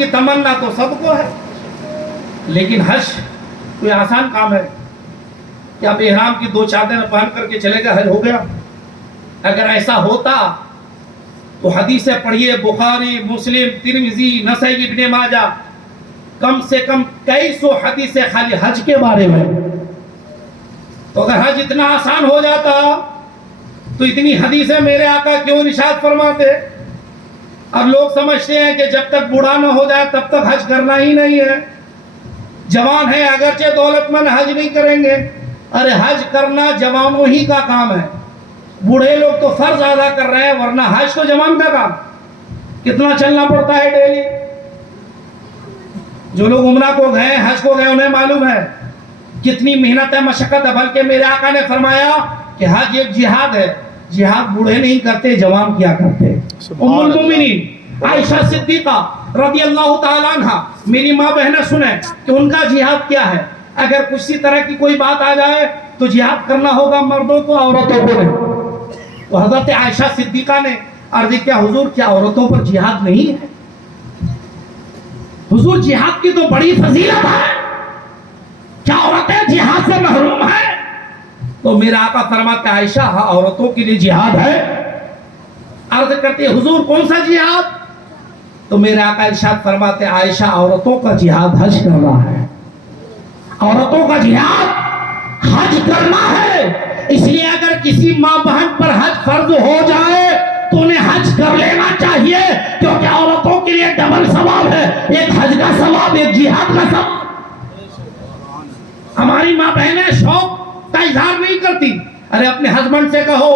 کی تمنا تو سب کو ہے، لیکن حج کوئی آسان کام ہے کہ آپ احرام کی 2 چادریں پہن کر کے چلے گئے، حج ہو گیا؟ اگر ایسا ہوتا تو حدیثیں پڑھیے، بخاری، مسلم، ترمذی، نسائی، ابن ماجہ، کم سے کم کئی سو حدیثیں خالی حج کے بارے میں۔ تو اگر حج اتنا آسان ہو جاتا تو اتنی حدیثیں میرے آقا کیوں ارشاد فرماتے؟ اب لوگ سمجھتے ہیں کہ جب تک بوڑھا نہ ہو جائے تب تک حج کرنا ہی نہیں ہے، جوان ہے اگرچہ دولت مند حج نہیں کریں گے۔ ارے حج کرنا جوانوں ہی کا کام ہے، بوڑھے لوگ تو فرض ادا کر رہے ہیں، ورنہ حج تو جوان کا کام۔ کتنا چلنا پڑتا ہے ڈیلی؟ جو لوگ عمرہ کو گئے، حج کو گئے، انہیں معلوم ہے کتنی محنت ہے، مشقت ہے۔ بلکہ میرے آقا نے فرمایا کہ حج ایک جہاد ہے، جہاد بوڑھے نہیں کرتے، جوان کیا کرتے۔ ام المومنین عائشہ صدیقہ رضی اللہ تعالیٰ عنہ، میری ماں بہنیں سنیں کہ ان کا جہاد کیا ہے۔ اگر کسی طرح کی کوئی بات آ جائے تو جہاد کرنا ہوگا مردوں کو، عورتوں کو نہیں۔ تو حضرت عائشہ صدیقہ نے عرض کیا، حضور کیا عورتوں پر جہاد نہیں ہے؟ حضور جہاد کی تو بڑی فضیلت ہے، کیا عورتیں جہاد سے محروم ہیں؟ تو میرا آقا فرماتے ہیں عائشہ ہاں عورتوں کے لیے جہاد ہے۔ عرض کرتے ہیں حضور کون سا جہاد؟ تو میرے آقا ارشاد فرماتے ہیں عائشہ عورتوں کا جہاد حج کرنا ہے، عورتوں کا جہاد حج کرنا ہے۔ اس لیے اگر کسی ماں بہن پر حج فرض ہو جائے تو انہیں حج کر لینا چاہیے، کیونکہ عورتوں کے لیے ڈبل ثواب ہے، ایک حج کا ثواب، ایک جہاد کا ثواب۔ ہماری ماں بہنیں شوق کا اظہار نہیں کرتی۔ ارے اپنے ہسبینڈ سے کہو،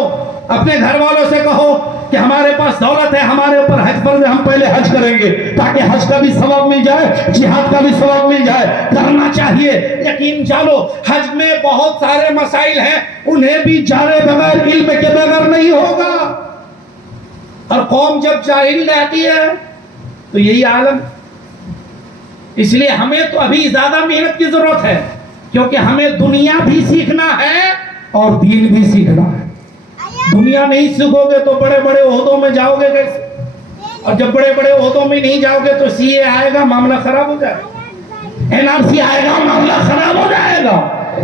اپنے گھر والوں سے کہو کہ ہمارے پاس دولت ہے، ہمارے اوپر حج فرض ہے، ہم پہلے حج کریں گے تاکہ حج کا بھی ثواب مل جائے، جہاد کا بھی ثواب مل جائے۔ کرنا چاہیے۔ یقین جانو حج میں بہت سارے مسائل ہیں، انہیں بھی جانے بغیر، علم کے بغیر نہیں ہوگا۔ اور قوم جب جاہل رہتی ہے تو یہی عالم۔ اس لیے ہمیں تو ابھی زیادہ محنت کی ضرورت ہے، کیونکہ ہمیں دنیا بھی سیکھنا ہے اور دین بھی سیکھنا ہے۔ دنیا نہیں سیکھو گے تو بڑے بڑے عہدوں میں جاؤ گے کیسے؟ اور جب بڑے بڑے عہدوں میں نہیں جاؤ گے تو سی اے آئے گا، معاملہ خراب ہو جائے گا، این آر سی آئے گا، معاملہ خراب ہو جائے گا۔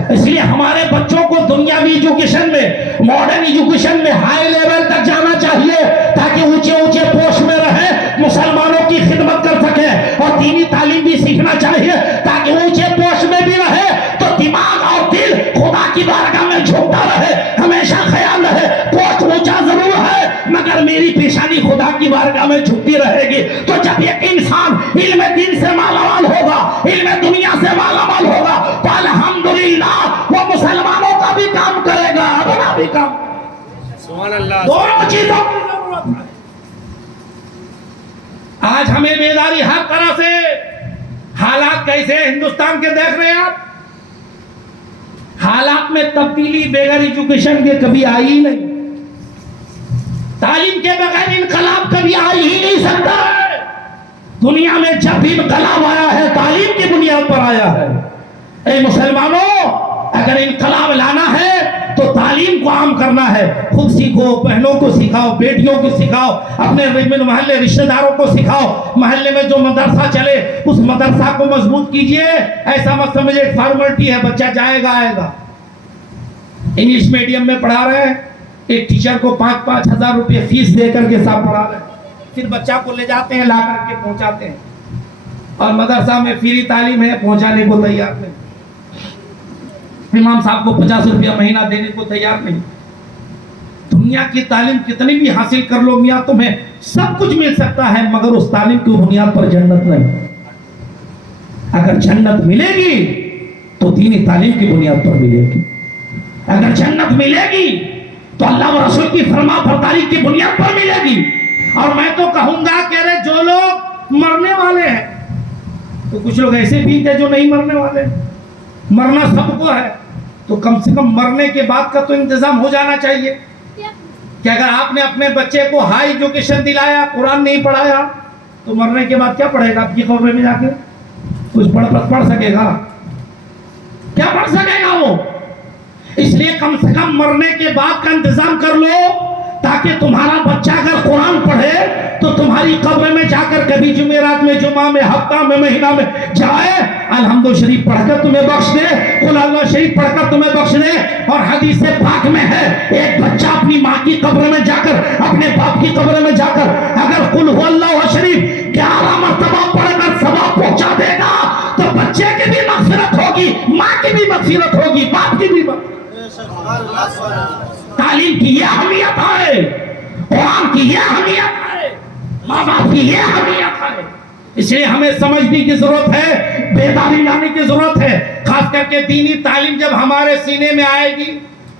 اس لیے ہمارے بچوں کو دنیاوی ایجوکیشن میں، ماڈرن ایجوکیشن میں ہائی لیول تک جانا چاہیے تاکہ اونچے اونچے پوسٹ میں رہے، مسلمانوں کی خدمت کر سکے۔ اور دینی تعلیم بھی سیکھنا چاہیے تاکہ اونچے پوسٹ میں بھی رہے تو دماغ اور دل خدا کی بارگاہ میں جھکتا رہے، ہمیشہ خیال رہے پوسٹ اونچا ضرور ہے مگر میری پیشانی خدا کی بارگاہ میں جھکتی رہے گی۔ تو جب ایک انسان علم دین سے مالا مال ہوگا، علم دنیا سے مالا مال ہوگا تو الحمدللہ وہ مسلمانوں کا بھی کام کرے گا، اپنا بھی کام۔ سبحان اللہ۔ دونوں چیزوں کی ضرورت ہے۔ آج ہمیں بیداری ہر طرح سے۔ حالات کیسے ہندوستان کے دیکھ رہے ہیں آپ؟ حالات میں تبدیلی بغیر ایجوکیشن کے کبھی آئی ہی نہیں، تعلیم کے بغیر انقلاب کبھی آ ہی نہیں سکتا ہے۔ دنیا میں جب بھی انقلاب آیا ہے تعلیم کی بنیاد پر آیا ہے۔ اے مسلمانوں، اگر انقلاب لانا ہے تو تعلیم کو عام کرنا ہے۔ خود سیکھو، بہنوں کو سکھاؤ، بیٹیوں کو سکھاؤ، اپنے محلے رشتہ داروں کو سکھاؤ۔ محلے میں جو مدرسہ چلے اس مدرسہ کو مضبوط کیجئے۔ ایسا مت سمجھے فارملٹی ہے، بچہ جائے گا آئے گا۔ انگلش میڈیم میں پڑھا رہے ہیں، ایک ٹیچر کو 5-5 ہزار روپے فیس دے کر کے صاحب پڑھا رہے ہیں، پھر بچہ کو لے جاتے ہیں، لا کر کے پہنچاتے ہیں۔ اور مدرسہ میں فری تعلیم ہے، پہنچانے کو تیار نہیں۔ امام صاحب کو 50 روپیہ مہینہ دینے کو تیار نہیں۔ دنیا کی تعلیم کتنی بھی حاصل کر لو میاں، تمہیں سب کچھ مل سکتا ہے مگر اس تعلیم کی بنیاد پر جنت نہیں۔ اگر جنت ملے گی تو دینی تعلیم کی بنیاد پر ملے گی، اگر جنت ملے گی تو اللہ و رسول کی فرما برداری کی بنیاد پر ملے گی۔ اور میں تو کہوں گا کہ جو لوگ مرنے والے ہیں تو کچھ لوگ ایسے بھی ہیں جو نہیں مرنے والے۔ مرنا سب کو ہے تو کم سے کم مرنے کے بعد کا تو انتظام ہو جانا چاہیے کہ اگر آپ نے اپنے بچے کو ہائی ایجوکیشن دلایا، قرآن نہیں پڑھایا تو مرنے کے بعد کیا پڑھے گا؟ آپ کی قبر میں جا کے کچھ پڑھ سکے گا؟ کیا پڑھ سکے گا وہ؟ اس لیے کم سے کم مرنے کے بعد کا انتظام کر لو تاکہ تمہارا بچہ اگر قرآن پڑھے تو تمہاری قبر میں جا کر کبھی جمعرات میں، جمعہ میں، ہفتہ میں، مہینہ میں جائے، الحمد شریف پڑھ کر تمہیں بخش دے، قل اللہ شریف پڑھ کر تمہیں بخش دے۔ اور حدیث پاک میں ہے ایک بچہ اپنی ماں کی قبر میں جا کر، اپنے باپ کی قبر میں جا کر اگر قل هو اللہ شریف 11 مرتبہ پڑھ کر ثواب پہنچا دے گا تو بچے کی بھی مغفرت ہوگی، ماں کی بھی مغفرت ہوگی، باپ کی بھی تعلیم کی یہ اہمیت ہے، قرآن کی یہ اہمیت ہے، ماں باپ کی یہ اہمیت ہے۔ اس لیے ہمیں سمجھنے کی ضرورت ہے، بیداری لانے کی ضرورت ہے، خاص کر کے دینی تعلیم جب ہمارے سینے میں آئے گی۔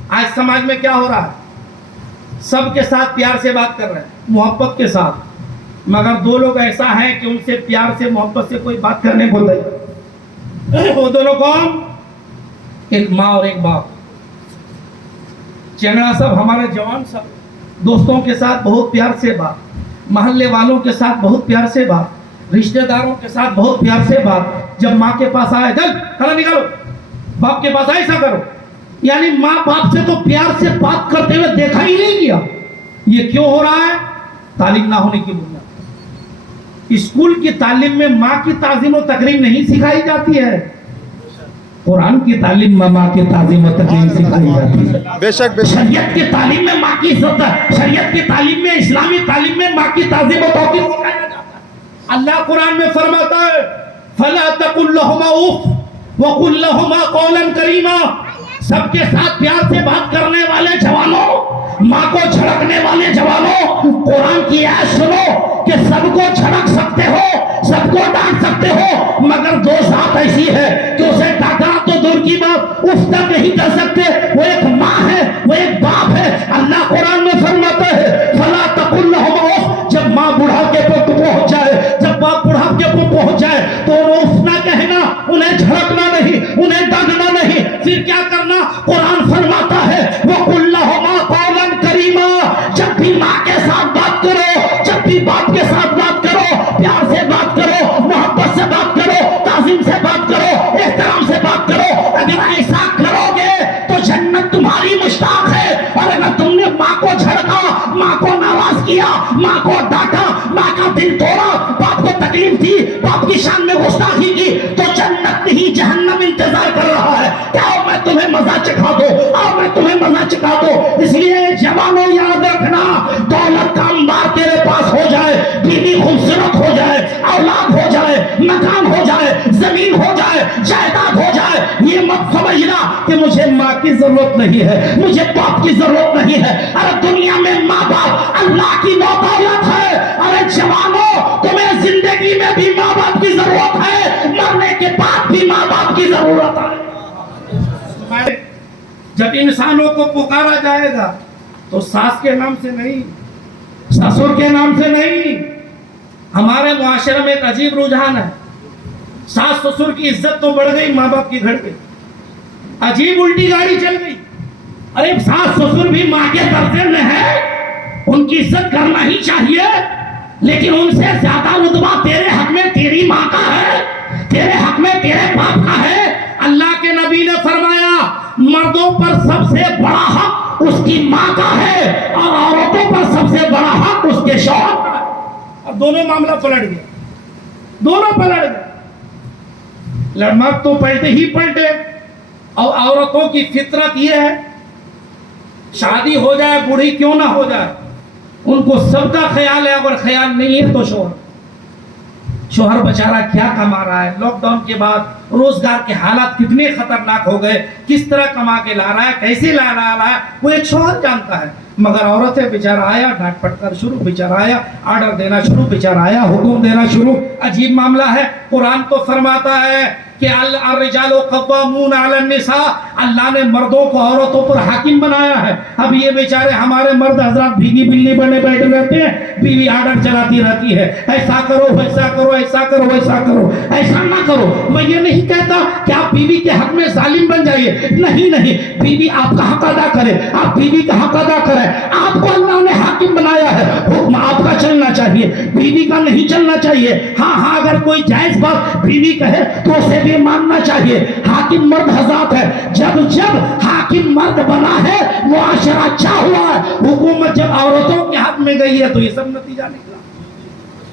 آج سماج میں کیا ہو رہا ہے؟ سب کے ساتھ پیار سے بات کر رہے ہیں، محبت کے ساتھ، مگر دو لوگ ایسا ہیں کہ ان سے پیار سے محبت سے کوئی بات کرنے کو نہیں۔ وہ دونوں کون؟ ایک ماں اور ایک باپ۔ چنگڑا صاحب، ہمارے جوان صاحب، دوستوں کے ساتھ بہت پیار سے بات، محلے والوں کے ساتھ بہت پیار سے بات، رشتہ داروں کے ساتھ بہت پیار سے بات۔ جب ماں کے پاس آئے، جل کھانا نکالو، باپ کے پاس آئے ایسا کرو، یعنی ماں باپ سے تو پیار سے بات کرتے ہوئے دیکھا ہی نہیں گیا۔ یہ کیوں ہو رہا ہے؟ تعلیم نہ ہونے کی بنیاد۔ اسکول کی تعلیم میں ماں کی تعظیم و تکریم نہیں سکھائی جاتی ہے، قرآن کی تعلیم میں ماں کی تعظیم و تکریم سکھائی جاتی ہے۔ بے شک بے شک۔ شریعت کی تعلیم میں ماں کی عزت ہے، شریعت کی تعلیم میں، اسلامی تعلیم میں ماں کی تعظیم و توقیر سکھایا جاتا ہے۔ اللہ قرآن میں فرماتا ہے فَلَا تَقُلْ لَهُمَا اُفٍّ وَقُلْ لَهُمَا قَوْلًا كَرِيمًا۔ سب کے ساتھ پیار سے بات کرنے والے جوانوں، ماں کو جھڑکنے والے جوانوں، قرآن کی آیت سنو کہ سب کو جھڑک سکتے ہو، سب کو ڈانٹ سکتے ہو، مگر دو ذات ایسی ہے کہ اسے ڈانٹنا تو دور کی بات، اف تک نہیں کر سکتے۔ وہ ایک ماں ہے، وہ ایک باپ ہے۔ اللہ قرآن میں فرماتا ہے فَلَا تَقُلْ لَهُمَا اُفٍّ۔ جب ماں بڑھاپے پر پہنچ جائے، جب باپ بڑھاپے پر پہنچ جائے تو انہیں اف نہ کہنا، انہیں جھڑکنا نہیں، انہیں ڈانٹنا نہیں، پھر کیا کرنا؟ قرآن فرماتا ہے وَقُلْ لَهُمَا قَوْلًا كَرِيمًا۔ جب بھی ماں کے ساتھ بات کرو، جب بھی باپ کے ساتھ بات کرو، پیار سے بات کرو، محبت سے بات کرو، تعظیم سے بات کرو، احترام سے بات کرو۔ اگر ایسا کرو گے تو جنت تمہاری مشتاق ہے، اور اگر تم نے ماں کو جھڑکا، ماں کو ناراض کیا، ماں کو ڈانٹا، ماں کا دل توڑا، باپ کو تکلیف دی، باپ کی شان میں گستاخی کی، تو جنت نہیں جہنم انتظار کر رہا ہے۔ کیا میں تمہیں مزہ چکھا دو، اور میں تمہیں مزہ چکھا دو۔ اس لیے جوانوں یاد رکھنا، دولت کا انبار تیرے پاس ہو جائے، بیوی خوبصورت ہو جائے، اولاد ہو جائے، مکان ہو جائے، زمین ہو جائے، جائیداد ہو جائے، یہ مت سمجھنا کہ مجھے ماں کی ضرورت نہیں ہے، مجھے باپ کی ضرورت نہیں ہے۔ ارے دنیا میں ماں باپ اللہ کی دولت ہے۔ ارے جوانوں، تمہیں زندگی میں بھی ماں باپ کی ضرورت ہے، مرنے کے بعد بھی ماں باپ کی ضرورت ہے۔ جب انسانوں کو پکارا جائے گا تو ساس کے نام سے نہیں، سسر کے نام سے نہیں۔ ہمارے معاشرے میں ایک عجیب رجحان ہے، ساس سسر کی عزت تو بڑھ گئی، ماں باپ کی گھٹ گئی، عجیب الٹی گاڑی چل گئی۔ ارے ساس سسر بھی ماں کے درجے میں ہے، ان کی عزت کرنا ہی چاہیے، لیکن ان سے زیادہ رتبہ تیرے حق میں تیری ماں کا ہے، تیرے حق میں تیرے باپ کا ہے۔ اللہ کے نبی نے فرمایا مردوں پر سب سے بڑا حق اس کی ماں کا ہے، اور عورتوں پر سب سے بڑا حق اس کے شوہر کا ہے۔ اب دونوں معاملہ پلٹ گیا، دونوں پلٹ گئے۔ مرد تو پلٹے ہی پلٹے، اور عورتوں کی فطرت یہ ہے شادی ہو جائے بوڑھی کیوں نہ ہو جائے، ان کو سب کا خیال ہے، اگر خیال نہیں ہے تو شوہر بیچارہ کیا کما رہا ہے۔ لاک ڈاؤن کے بعد روزگار کے حالات کتنے خطرناک ہو گئے، کس طرح کما کے لا رہا ہے، کیسے لا رہا ہے، وہ ایک شوہر جانتا ہے۔ مگر عورت ہے، بیچارہ آیا ڈانٹ پٹکر شروع، بیچارہ آیا آرڈر دینا شروع، بیچارہ آیا حکم دینا شروع۔ عجیب معاملہ ہے۔ قرآن تو فرماتا ہے کہ الرجال قوامون علی النساء، اللہ نے مردوں کو عورتوں پر حاکم بنایا ہے۔ اب یہ بیچارے ہمارے مرد حضرات بھیگی بلی بنے بیٹھے رہتے ہیں، بیوی آرڈر چلاتی رہتی ہے، ایسا کرو ویسا کرو، ایسا کرو ویسا کرو، ایسا نہ کرو۔ میں یہ نہیں کہتا کہ آپ بیوی کے حق میں ظالم بن جائیے، نہیں، بیوی آپ کا حق ادا کرے، آپ بیوی کا حق ادا کریں۔ آپ کو اللہ نے حاکم بنایا ہے، حکم آپ کا چلنا چاہیے، بیوی کا نہیں چلنا چاہیے۔ ہاں اگر کوئی جائز بات بیوی کہے تو اسے بھی ماننا چاہیے۔ حاکم مرد حضرات ہے، جب حاکم مرد بنا ہے معاشرہ اچھا ہوا ہے۔ حکومت جب عورتوں کے حق میں گئی ہے تو یہ سب نتیجہ نکلا۔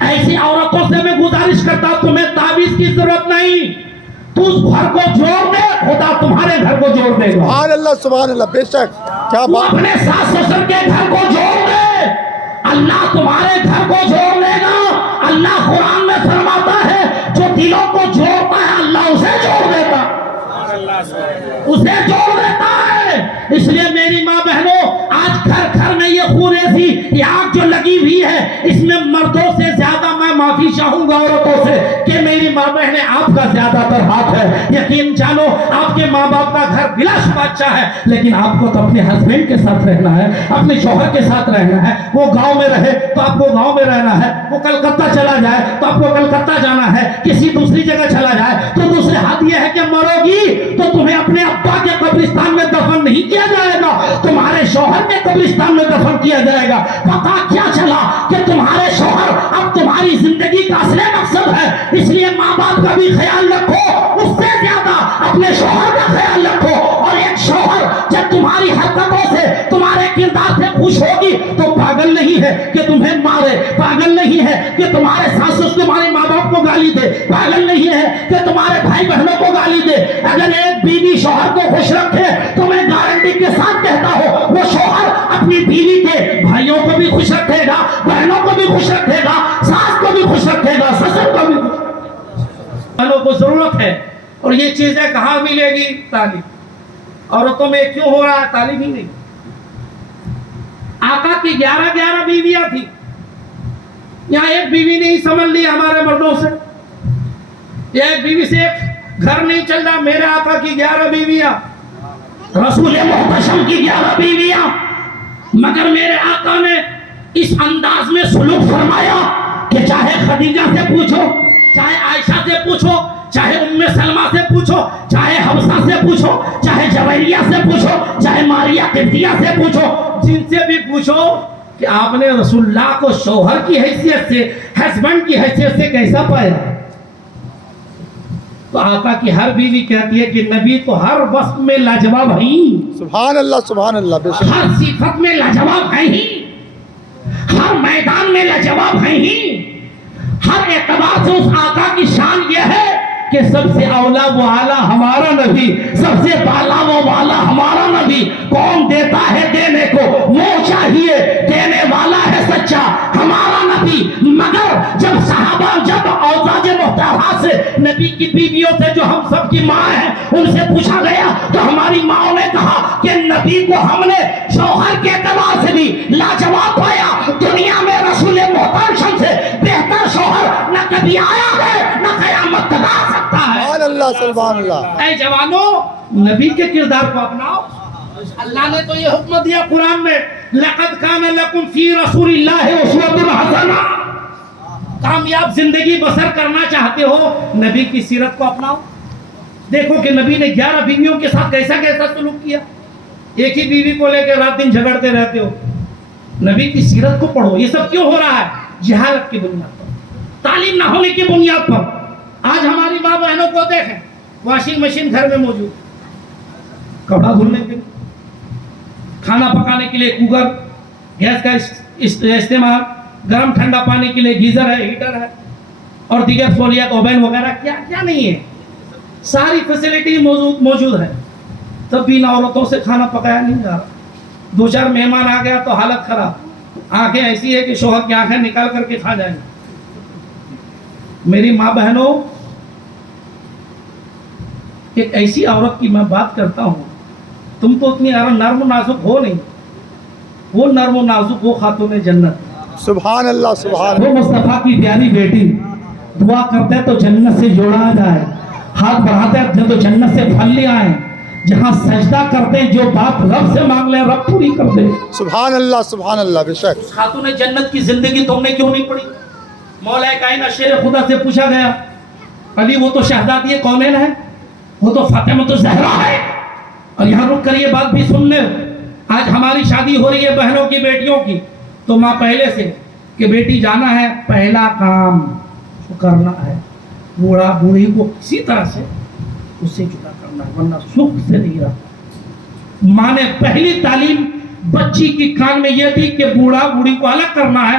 ایسی عورتوں سے میں گزارش کرتا ہوں تمہیں تعویذ کی ضرورت نہیں، تو اس گھر کو جوڑ دے، خدا تمہارے گھر کو جوڑ دے گا۔ سبحان اللہ، بے شک کیا تو بات، اپنے ساس سسر کے گھر کو جوڑ دے، اللہ تمہارے گھر کو جوڑ دے گا۔ اللہ قرآن میں فرماتا ہے جو دلوں کو جوڑتا ہے اللہ اسے جوڑ دیتا، اسے جوڑ دیتا ہے۔ اس لیے میری ماں بہنوں، آج گھر گھر میں یہ خونریزی، یہ آگ جو لگی ہوئی ہے، اس میں مردوں سے زیادہ میں معافی چاہوں گا عورتوں سے کہ میری ماں بہنیں آپ کا زیادہ تر ہاتھ ہے۔ یقین جانو آپ کے ماں باپ کا گھر بلا شبہ اچھا ہے، لیکن آپ کو تو اپنے ہسبینڈ کے ساتھ رہنا ہے، اپنے شوہر کے ساتھ رہنا ہے۔ وہ گاؤں میں رہے تو آپ کو گاؤں میں رہنا ہے، وہ کلکتہ چلا جائے تو آپ کو کلکتہ جانا ہے، کسی دوسری جگہ چلا جائے تو دوسرے ہاتھ یہ ہے کہ مرو گی تو تمہیں اپنے ابا کے قبرستان میں دفن نہیں کیا جائے گا، تمہارے شوہر کے قبرستان میں دفن کیا جائے گا۔ پتا کیا چلا کہ تمہارے شوہر اب تمہاری زندگی کا اصل مقصد ہے۔ اس لیے ماں باپ کا بھی خیال رکھو، اس سے زیادہ اپنے شوہر کا خیال رکھو۔ اور ایک شوہر جب تمہاری حرکتوں سے، تمہارے کردار سے خوش ہوگی تو پاگل نہیں ہے کہ تمہیں مارے، پاگل نہیں ہے کہ تمہارے ساس سسر تمہارے ماں باپ کو گالی دے، پاگل نہیں ہے کہ تمہارے بھائی بہنوں کو گالی دے۔ اگر ایک بیوی شوہر کو خوش رکھے تو میں گارنٹی کے ساتھ کہتا ہوں وہ شوہر اپنی بیوی کے بھائیوں کو بھی خوش رکھے گا، بہنوں کو بھی خوش رکھے گا، ساس کو بھی خوش رکھے گا، سسر کو بھی خوش رکھے گا۔ بہنوں کو ضرورت ہے، اور یہ چیزیں کہاں ملے گی؟ تعلیم۔ عورتوں میں کیوں ہو رہا ہے؟ تعلیم ہی نہیں۔ آقا کی 11 بیویاں تھی، یہاں ایک بیوی نے ہی سمجھ لی ہمارے مردوں سے، ایک بیوی سے ایک گھر نہیں چل رہا۔ میرے آقا کی 11 بیویاں، رسول محتشم کی 11 بیویاں، مگر میرے آقا نے اس انداز میں سلوک فرمایا کہ چاہے خدیجہ سے پوچھو، چاہے عائشہ سے پوچھو، چاہے ام سلمہ سے پوچھو، چاہے حفصہ سے پوچھو، چاہے جویریہ سے پوچھو، چاہے ماریہ قبطیہ سے پوچھو، جن سے بھی پوچھو کہ آپ نے رسول اللہ کو شوہر کی حیثیت سے، ہسبینڈ کی حیثیت سے کیسا پایا؟ تو آقا کی ہر بیوی کہتی ہے کہ نبی تو ہر وقت میں لاجواب ہیں، سبحان اللہ، بے شک ہر صفت میں لاجواب ہیں ہی، ہر میدان میں لاجواب ہیں ہی۔ ہر اعتبار سے اس آقا کی شان یہ ہے کہ سب سے اولا و اعلیٰ ہمارا نبی، سب سے بالا و والا ہمارا نبی۔ کون دیتا ہے دینے کو؟ وہ چاہیے، دینے والا ہے سچا ہمارا نبی۔ مگر جب صحابہ، جب اوزاج محترمہ سے، نبی کی بیویوں سے جو ہم سب کی ماں ہیں، ان سے پوچھا گیا تو ہماری ماں نے کہا کہ نبی کو ہم نے شوہر کے اعتبار سے بھی لاجواب پایا، دنیا میں رسول محتشم سے بہتر شوہر نہ کبھی آیا ہے نہ قیامت تک آ سکتا ہے۔ سبحان اللہ۔ اے جوانو، نبی کے کردار کو اپناؤ۔ اللہ نے تو یہ حکم دیا قرآن میں، لَقَدْ كَانَ لَكُمْ فِي رَسُولِ اللَّهِ أُسْوَةٌ حَسَنَةٌ۔ کامیاب زندگی بسر کرنا چاہتے ہو، نبی کی سیرت کو اپناؤ۔ دیکھو کہ نبی نے 11 بیویوں کے ساتھ کیسا کیسا سلوک کیا۔ ایک ہی بیوی کو لے کے رات دن جھگڑتے رہتے ہو۔ نبی کی سیرت کو پڑھو۔ یہ سب کیوں ہو رہا ہے؟ جہالت کی بنیاد پر، تعلیم نہ ہونے کی بنیاد پر۔ آج ہماری ماں بہنوں کو دیکھیں، واشنگ مشین گھر میں موجود، کپڑا دھلنے کے لیے، کھانا پکانے کے لیے کوکر، گیس کا استعمال، گرم ٹھنڈا پانی کے لیے گیزر ہے، ہیٹر ہے، اور دیگر سہولیات، اوون وغیرہ کیا کیا نہیں ہے، ساری فیسلٹی موجود ہے، تب بھی عورتوں سے کھانا پکایا نہیں جا رہا۔ 2-4 مہمان آ گیا تو حالت خراب، آنکھیں ایسی ہے کہ شوہر کی آنکھیں نکال کر کے کھا جائیں گے۔ میری ماں بہنوں، ایک ایسی عورت کی میں بات کرتا ہوں، تم تو اتنی نرم و نازک ہو نہیں، وہ نرم و نازک، وہ خاتون جنت، سبحان اللہ، وہ مصطفیٰ کی پیاری بیٹی۔ دعا کرتے تو جنت سے جوڑا جائے، ہاتھ بڑھاتے تو جنت سے پھل لے آئیں، جہاں سجدہ کرتے جو بات رب سے مانگ لیں رب پوری کر دے۔ سبحان اللہ، بے شک۔ خاتون جنت کی زندگی تم نے کیوں نہیں پڑھی؟ مولا کائنات شیر خدا سے پوچھا گیا، علی وہ تو شہزادی کونین ہے، وہ تو فاطمہ الزہرا ہے۔ اور یہاں رک کر یہ بات بھی سن لے، آج ہماری شادی ہو رہی ہے بہنوں کی، بیٹیوں کی، تو ماں پہلے سے کہ بیٹی جانا ہے، پہلا کام جو کرنا ہے بوڑھا بوڑھی کو کسی طرح سے اس سے جدا کرنا ہے، ورنہ سکھ سے نہیں رہا۔ ماں نے پہلی تعلیم بچی کی کان میں یہ تھی کہ بوڑھا بوڑھی کو الگ کرنا ہے،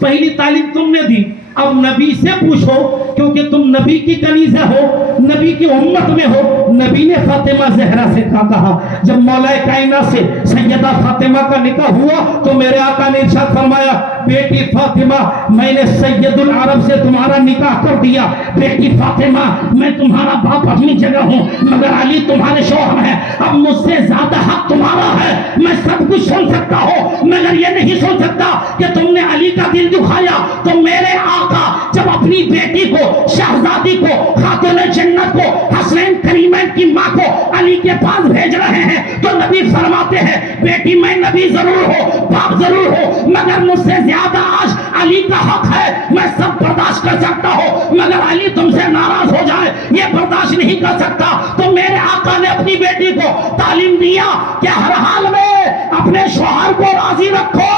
پہلی تعلیم تم نے دی, اب نبی سے پوچھو کیونکہ تم نبی کی کنیزہ ہو, نبی کی امت میں ہو. نبی نے فاطمہ زہرا سے کہا, جب مولا کائنات سے سیدہ فاطمہ کا نکاح ہوا تو میرے آقا نے ارشاد فرمایا, بیٹی فاطمہ میں نے سید العرب سے تمہارا نکاح کر دیا. بیٹی فاطمہ میں تمہارا باپ اپنی جگہ ہوں مگر علی تمہارے شوہر ہیں. اب مجھ سے زیادہ حق تمہارا ہے. میں سب کچھ سن سکتا ہوں مگر یہ نہیں سن سکتا کہ تم نے علی کا دل دکھایا. تو میرے آقا جب اپنی بیٹی کو, شہزادی کو, خاتون جنت کو, حسنین کریمین کی ماں کو علی کے پاس بھیج رہے ہیں تو نبی فرماتے ہیں, بیٹی میں نبی ضرور ہو, باپ ضرور ہو مگر مجھ سے زیادہ آج علی کا حق ہے. میں سب برداشت کر سکتا ہوں مگر علی تم سے ناراض ہو جائے یہ برداشت نہیں کر سکتا. تو میرے آقا نے اپنی بیٹی کو تعلیم دیا کہ ہر حال میں اپنے شوہر کو راضی رکھو.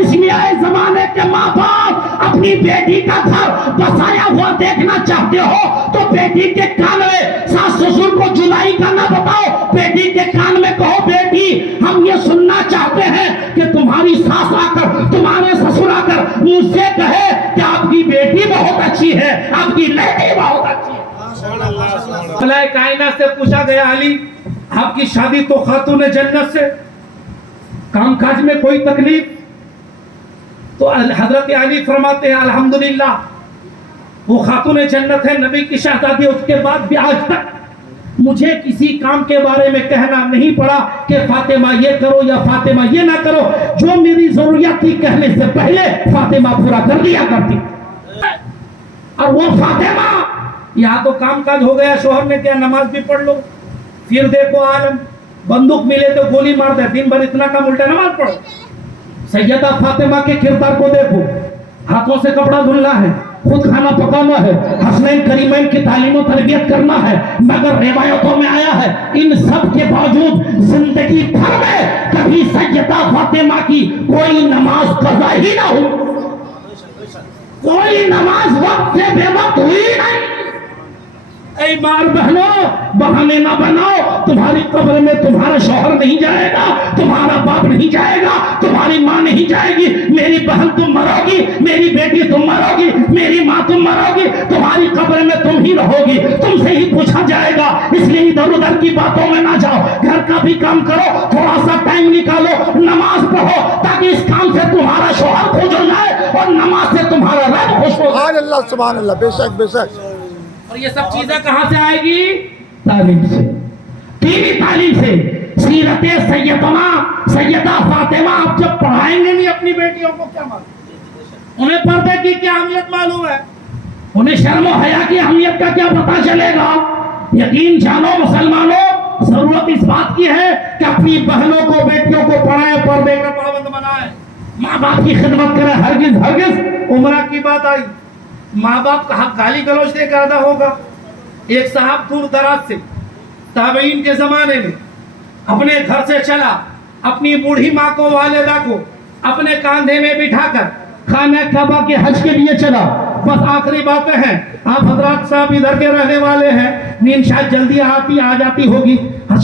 اس لیے آئے زمانے کے ماں باپ اپنی بیٹی کا گھر بسایا ہوا دیکھنا چاہتے ہو تو بیٹی کے کان میں ساس سسر کو جدائی کا نہ بتاؤ. بیٹی کے کان میں کہو, بیٹی ہم یہ سننا چاہتے ہیں کہ تمہاری ساس آ کر, تمہارے سسر آ کر مجھ سے کہے کہ آپ کی بیٹی بہت اچھی ہے, آپ کی لڑکی بہت اچھی ہے. مولا کائنات سے پوچھا گیا, علی آپ کی شادی تو خاتون جنت سے, کام کاج میں کوئی تکلیف؟ تو حضرت علی فرماتے ہیں الحمدللہ وہ خاتون جنت ہے, نبی کی شہزادی, اس کے بعد بھی آج تک مجھے کسی کام کے بارے میں کہنا نہیں پڑا کہ فاطمہ یہ کرو یا فاطمہ یہ نہ کرو. جو میری ضروریات تھی کہنے سے پہلے فاطمہ پورا کر دیا کرتی. اور وہ فاطمہ, یہاں تو کام کاج ہو گیا, شوہر نے کیا نماز بھی پڑھ لو, پھر دیکھو عالم, بندوق ملے تو گولی مار دے, دن بھر اتنا کام الٹا نماز پڑھو. سیدہ فاطمہ کے کردار کو دیکھو, ہاتھوں سے کپڑا دھلنا ہے, خود کھانا پکانا ہے, حسنین کریمین کی تعلیم و تربیت کرنا ہے. مگر روایتوں میں آیا ہے ان سب کے باوجود زندگی بھر میں کبھی سیدہ فاطمہ کی کوئی نماز قضا ہی نہ ہوئی, کوئی نماز وقت سے بے وقت ہوئی نہیں. اے مار بہنوں بہانے نہ بناؤ, تمہاری قبر میں تمہارا شوہر نہیں جائے گا, تمہارا باپ نہیں جائے گا, تمہاری ماں نہیں جائے گی. میری بہن تم مرو گی, میری بیٹی تم مرو گی, میری ماں تم مرو گی, تمہاری قبر میں تم ہی رہو گی, تم سے ہی پوچھا جائے گا. اس لیے ادھر ادھر کی باتوں میں نہ جاؤ, گھر کا بھی کام کرو, تھوڑا سا ٹائم نکالو, نماز پڑھو تاکہ اس کام سے تمہارا شوہر خوش ہو جائے اور نماز سے تمہارا رب خوش ہو جائے. سبحان اللہ سبحان اللہ, بے شک بے شک. اور یہ سب چیزیں کہاں سے آئے گی؟ تعلیم سے, دینی تعلیم سے. سیرت سیدہ فاطمہ آپ جب پڑھائیں گے نہیں اپنی بیٹیوں کو کیا معلوم, انہیں پردے کی کیا اہمیت معلوم ہے, انہیں شرم و حیا کی اہمیت کا کیا پتہ چلے گا. یقین جانو مسلمانوں, ضرورت اس بات کی ہے کہ اپنی بہنوں کو, بیٹیوں کو پڑھائیں, پردے کا پابند بنائیں, ماں باپ کی خدمت کریں. ہرگز ہرگز عمرہ کی بات آئی, ماں باپ کا حق گالی گلوچ دے کر ادا ہوگا. ایک صاحب دور دراز سے تابعین کے زمانے میں اپنے گھر سے چلا, اپنی بوڑھی ماں کو, والدہ کو اپنے کاندھے میں بٹھا کر خانہ کعبہ کے حج کے لیے چلا. بس آخری باتیں ہیں, آپ حضرات صاحب ادھر کے رہنے والے ہیں, نیند شاید جلدی آ جاتی ہوگی.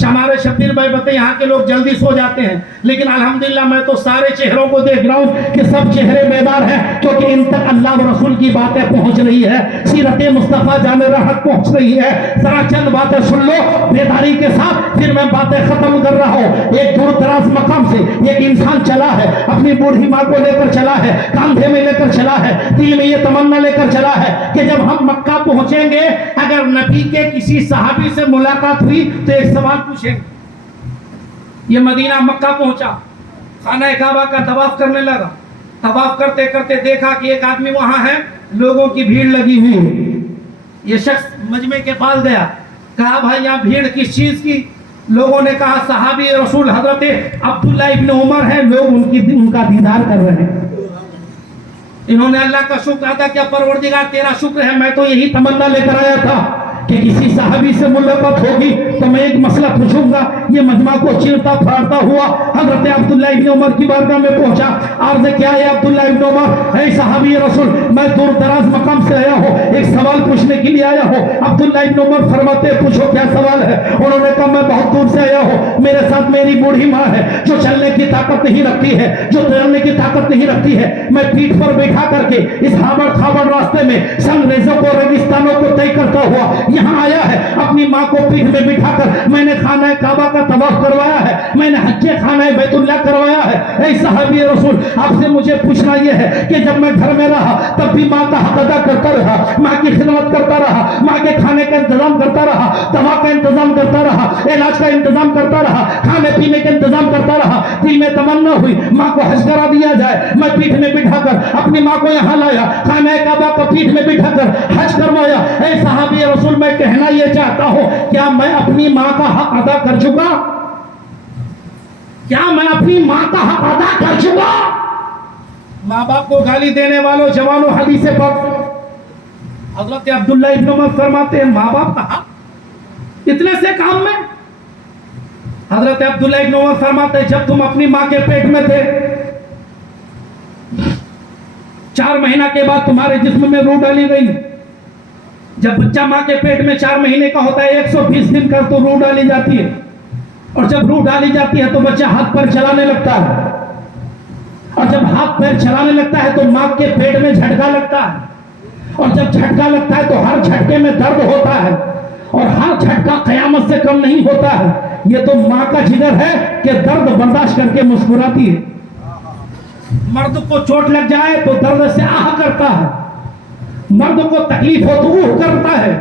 ہمارے شبیر بھائی بتائیں یہاں کے لوگ جلدی سو جاتے ہیں, لیکن الحمدللہ میں تو سارے چہروں کو دیکھ رہا ہوں کہ سب چہرے بیدار ہیں, کیونکہ ان تک اللہ و رسول کی باتیں پہنچ رہی ہے, سیرت مصطفیٰ جان راحت پہنچ رہی ہے. ذرا چند باتیں سن لو بیداری کے ساتھ, پھر میں باتیں ختم کر رہا ہوں. ایک دور دراز مقام سے ایک انسان چلا ہے, اپنی بوڑھی ماں کو لے کر چلا ہے, کاندھے میں لے کر چلا ہے, دل میں یہ تمنا لے کر چلا ہے کہ جب ہم مکہ پہنچیں گے اگر نبی کے کسی صحابی سے ملاقات ہوئی تو ایک سوال پوچھیں. یہ مدینہ مکہ پہنچا, خانہ کعبہ کا طواف کرنے لگا, طواف کرتے کرتے دیکھا کہ ایک آدمی وہاں ہے, لوگوں کی بھیڑ لگی ہوئی ہے. یہ شخص مجمع کے پاس گیا, کہا بھائی یہاں بھیڑ کس چیز کی؟ لوگوں نے کہا صحابی رسول حضرت عبداللہ ابن عمر ہے, لوگ ان کا دیدار کر رہے ہیں. انہوں نے اللہ کا شکر ادا کیا, پروردگار تیرا شکر ہے, میں تو یہی تمنا لے کر آیا تھا کہ کسی صحابی سے ملاقات ہوگی تو میں ایک مسئلہ پوچھوں گا۔ یہ مجمع کو چیرتا پھاڑتا ہوا حضرت عبداللہ ابن عمر کی بارگاہ میں پہنچا، عرض کیا ہے عبداللہ ابن عمر، اے صحابی رسول، میں دور دراز مقام سے آیا ہوں، ایک سوال پوچھنے کے لیے آیا ہوں۔ عبداللہ ابن عمر فرماتے پوچھو کیا سوال ہے؟ انہوں نے کہا میں بہت دور سے آیا ہوں، میرے ساتھ میری بوڑھی ماں ہے جو چلنے کی طاقت نہیں رکھتی ہے، جو تیرنے کی طاقت نہیں رکھتی ہے، میں پیٹھ پر بیٹھا کر کے اس ہابڑ کھابڑ راستے میں سنگریزوں کو ریگستانوں کو طے کرتا ہوا یہاں آیا ہے۔ اپنی ماں کو پیٹھ میں بٹھا کر میں نے خانہ کعبہ کا طواف کروایا ہے، میں نے حج خانہ بیت اللہ کروایا ہے۔ اے صحابی رسول، آپ سے مجھے پوچھنا یہ ہے کہ جب میں گھر میں رہا تب بھی ماں کا حق ادا کرتا رہا، ماں کی خدمت کرتا رہا، ماں کے کھانے کا انتظام کرتا رہا، دوا کا انتظام کرتا رہا، علاج کا انتظام کرتا رہا، کھانے پینے کا انتظام کرتا رہا۔ دل میں تمنا ہوئی ماں کو حج کرا دیا جائے، میں پیٹھ میں بٹھا کر اپنی ماں کو یہاں لایا، خانہ کعبہ کو پیٹھ میں بٹھا کر حج کروایا۔ اے صحابی رسول، میں کہنا یہ چاہتا ہوں، کیا میں اپنی ماں کا حق ادا کر چکا؟ کیا میں اپنی ماں کا حق ادا کر چکا؟ ماں باپ کو گالی دینے والوں جوانوں، حدیث پاک حضرت عبداللہ ابن عمر فرماتے ہیں ماں باپ کا حق اتنے سے کام میں؟ حضرت عبداللہ ابن عمر فرماتے ہیں جب تم اپنی ماں کے پیٹ میں تھے، 4 مہینہ کے بعد تمہارے جسم میں روح ڈالی گئی۔ جب بچہ ماں کے پیٹ میں 4 مہینے کا ہوتا ہے، 120 دن کا تو روح ڈالی جاتی ہے، اور جب روح ڈالی جاتی ہے تو بچہ ہاتھ پیر چلانے لگتا ہے، اور جب ہاتھ پیر چلانے لگتا ہے تو ماں کے پیٹ میں جھٹکا لگتا ہے، اور جب جھٹکا لگتا ہے تو ہر جھٹکے میں درد ہوتا ہے، اور ہر جھٹکا قیامت سے کم نہیں ہوتا ہے۔ یہ تو ماں کا جگر ہے کہ درد برداشت کر کے مسکراتی ہے۔ مرد کو چوٹ لگ جائے تو درد سے آہ کرتا ہے، مرد کو تکلیف ہو تو اوہ کرتا ہے،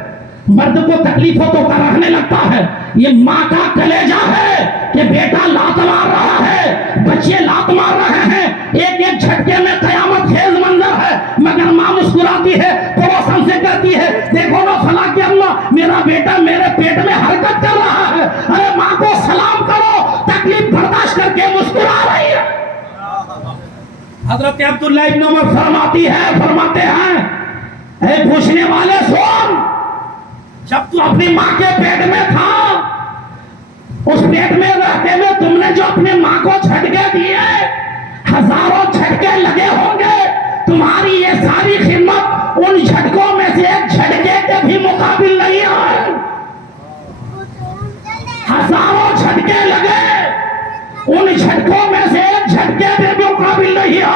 مرد کو تکلیف ہو تو کراہنے لگتا ہے۔ یہ ماں کا کلیجہ ہے کہ بیٹا لات مار رہا ہے، بچے لات مار رہے ہیں، ایک ایک جھٹکے میں قیامت خیز منظر ہے، مگر ماں مسکراتی ہے، پڑوسن سے کہتی ہے دیکھو نا فلاں کی اللہ، میرا بیٹا میرے پیٹ میں حرکت کر رہا ہے، ارے ماں کو سلام کرو، تکلیف برداشت کر کے مسکرا رہی ہے۔ حضرت عبداللہ ابن عمر فرماتے ہیں اے پوچھنے والے سن، جب تو اپنی ماں کے پیٹ میں تھا، اس پیٹ میں رہتے ہوئے تم نے جو اپنی ماں کو جھٹکے دیے، ہزاروں جھٹکے لگے ہوں گے، تمہاری یہ ساری خدمت ان جھٹکوں میں سے ایک جھٹکے کے بھی مقابل نہیں ہے۔ ہزاروں جھٹکے لگے، ان جھٹکوں میں سے ایک جھٹکے بھی مقابل نہیں ہے۔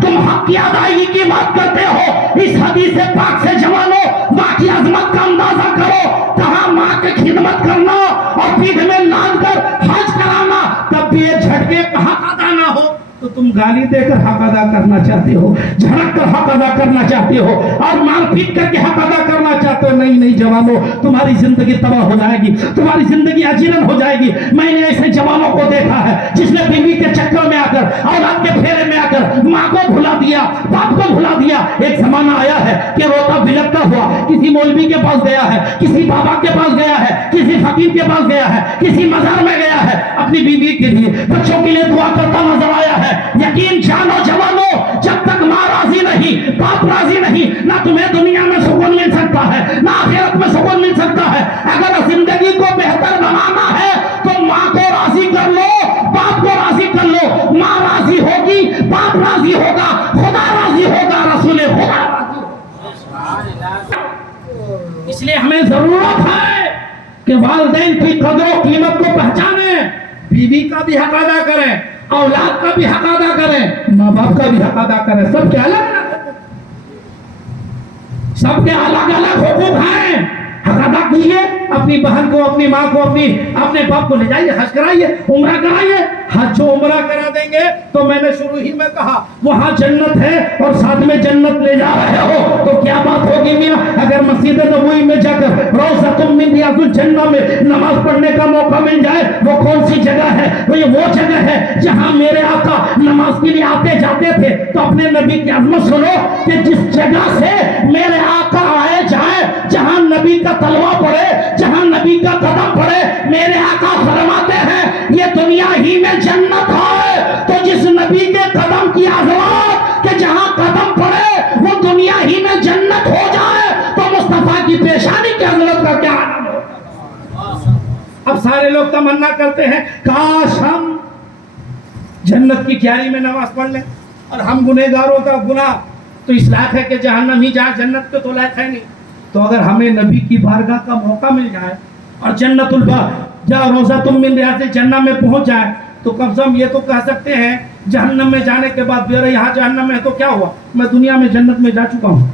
تم حق کی ادائیگی کی بات کرتے ہو، اس حدیث پاک سے جوانوں ماں کی عظمت کا اندازہ کرو، کہاں ماں کی خدمت کرنا اور پیٹھ میں لاد کر حج کرانا، تب بھی یہ جھٹکے کا حق ادا نہ ہو تو تم گالی دے کر حق ادا کرنا چاہتے ہو، جھڑک کر حق ادا کرنا چاہتے ہو، اور مار پیٹ کر کے حق ادا کرنا چاہتے ہو۔ نہیں جوانوں، تمہاری زندگی تباہ ہو جائے گی، تمہاری زندگی اجیرن ہو جائے گی۔ میں نے ایسے جوانوں کو دیکھا ہے جس نے بیوی کے چکر میں آ کر، اولاد کے پھیرے میں آ کر ماں کو بھلا دیا، باپ کو بھلا دیا۔ ایک زمانہ آیا ہے کہ روتا بلکتا ہوا کسی مولوی کے پاس گیا ہے، کسی بابا کے پاس گیا ہے، کسی فقیر کے پاس گیا ہے، کسی مزار میں گیا ہے، اپنی بیوی کے لیے، بچوں کے لیے دعا کرتا نظر آیا ہے۔ یقین جانو جوانوں، جب تک ماں راضی نہیں، باپ راضی نہیں، نہ تمہیں دنیا میں سکون مل سکتا ہے، نہ آخرت میں سکون مل سکتا ہے۔ اگر زندگی کو بہتر بنانا ہے تو ماں کو راضی کر لو، باپ کو راضی کر لو۔ ماں راضی ہوگی، باپ راضی ہوگا، خدا راضی ہوگا، رسول خدا راضی ہوگا۔ اس لیے ہمیں ضرورت ہے کہ والدین کی قدر و قیمت کو پہچانیں، بیوی کا بھی حق ادا کریں، اولاد کا بھی حق ادا کریں، ماں باپ کا بھی حق ادا کریں۔ سب کے الگ الگ حقوق ہیں، حق ادا کیجیے۔ اپنی بہن کو، اپنی ماں کو، اپنے باپ کو لے جائیے، حج کرائیے، عمرہ کرائیے۔ حج و عمرہ کرا دیں گے تو میں نے شروع ہی میں کہا وہاں جنت ہے اور ساتھ میں جنت لے جا رہے ہو تو کیا بات ہوگی میاں؟ اگر مسجد نبوی میں جا کر روضۃ من ریاض الجنہ میں نماز پڑھنے کا موقع مل جائے، وہ کون سی جگہ ہے؟ وہ جگہ ہے جہاں میرے آقا نماز کے لیے آتے جاتے تھے۔ تو اپنے نبی کی عظمت سنو کہ جس جگہ سے میرے آقا آئے جائیں، جہاں نبی کا تلوہ پڑے، جہاں نبی کا قدم پڑے، میرے آقا فرماتے ہیں یہ دنیا ہی میں جنت ہے۔ تو جس نبی کے قدم کی عظمت کہ جہاں قدم پڑے وہ دنیا ہی میں جنت ہو جائے، تو مصطفیٰ کی کی پیشانی کی عظمت کا کیا عالم ہوگا. اب سارے لوگ تمنا کرتے ہیں کاش ہم جنت کی کیاری میں نماز پڑھ لیں, اور ہم گنہگاروں کا گناہ تو اس لائق ہے کہ جہنم ہی جائے, جنت کے تو لائق ہے نہیں. تو اگر ہمیں نبی کی بارگاہ کا موقع مل جائے اور جنت روزہ تم من ریاض جنہ میں پہنچ جائے تو کم سے کم یہ تو کہہ سکتے ہیں جہنم میں جانے کے بعد بھی یہاں جہنم میں ہے تو کیا ہوا, میں دنیا میں جنت میں جا چکا ہوں.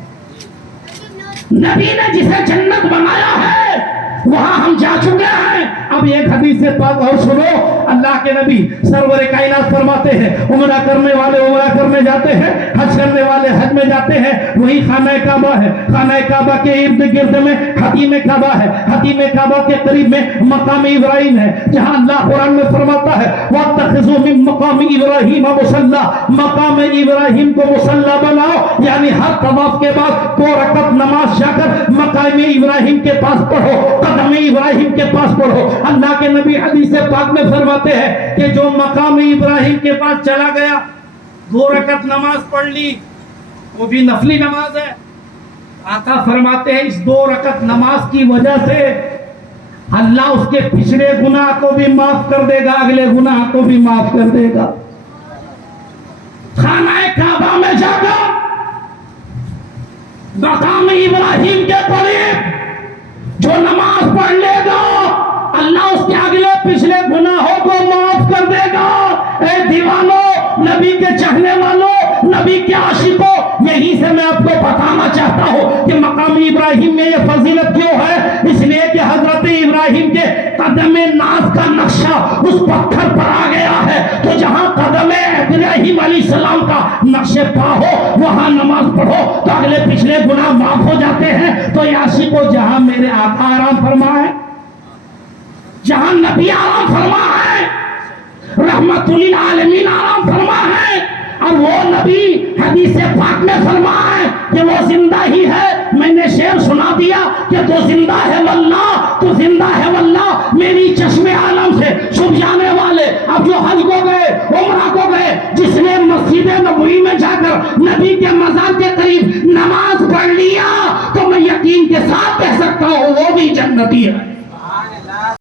نبی نے جسے جنت بنایا ہے وہاں ہم جا چکے ہیں. اب ایک حدیث سے پاک اور سنو, اللہ کے نبی سرور کائنات فرماتے ہیں عمرہ کرنے والے عمرہ کرنے جاتے ہیں, حج کرنے والے حج میں جاتے ہیں. وہی خانہ کعبہ ہے, خانہ کعبہ کے ارد گرد میں حتیم کعبہ ہے, حتیم کعبہ کے قریب میں مقام ابراہیم ہے, جہاں اللہ قرآن میں فرماتا ہے وَاتَّخِذُوا مِن مَقَامِ إِبْرَاهِيمَ مُصَلَّى, مقام ابراہیم کو مصلی بناؤ, یعنی ہر طواف کے بعد 2 رکعت نماز جا کر مقام ابراہیم کے پاس پڑھو, قدم ابراہیم کے پاس پڑھو. اللہ کے نبی حدیث پاک میں فرماتے ہیں کہ جو مقام ابراہیم کے پاس چلا گیا 2 رکعت نماز پڑھ لی, وہ بھی نفلی نماز ہے. آقا فرماتے ہیں اس 2 رکعت نماز کی وجہ سے اللہ اس کے پچھلے گناہ کو بھی معاف کر دے گا, اگلے گناہ کو بھی معاف کر دے گا. خانہ کعبہ میں جا کر مقام ابراہیم کے قریب جو نماز پڑھ لے گا اللہ اس کے اگلے پچھلے گناہوں کو معاف کر دے گا. اے دیوانوں, نبی کے چاہنے والوں, نبی کے عاشقوں, یہی سے میں آپ کو بتانا چاہتا ہوں کہ مقام ابراہیم میں یہ فضیلت کیوں ہے. اس لیے کہ حضرت ابراہیم کے قدم ناز کا نقشہ اس پتھر پر آ گیا ہے, تو جہاں قدم ابراہیم علیہ السلام کا نقش پا ہو وہاں نماز پڑھو تو اگلے پچھلے گناہ معاف ہو جاتے ہیں. تو یہ عاشقوں, جہاں میرے آقا آرام فرما ہے, جہاں نبی آرام فرما ہے, رحمت للعالمین آرام فرما ہے, اور وہ نبی حدیث پاک میں فرما ہے کہ وہ زندہ ہی ہے. میں نے شعر سنا دیا کہ تو زندہ ہے واللہ, تو زندہ ہے واللہ, میری چشم عالم سے چھپ جانے والے. اب جو حج کو گئے, عمرہ کو گئے, جس نے مسجد نبوی میں جا کر نبی کے مزار کے قریب نماز پڑھ لیا تو میں یقین کے ساتھ کہہ سکتا ہوں وہ بھی جنتی ہے.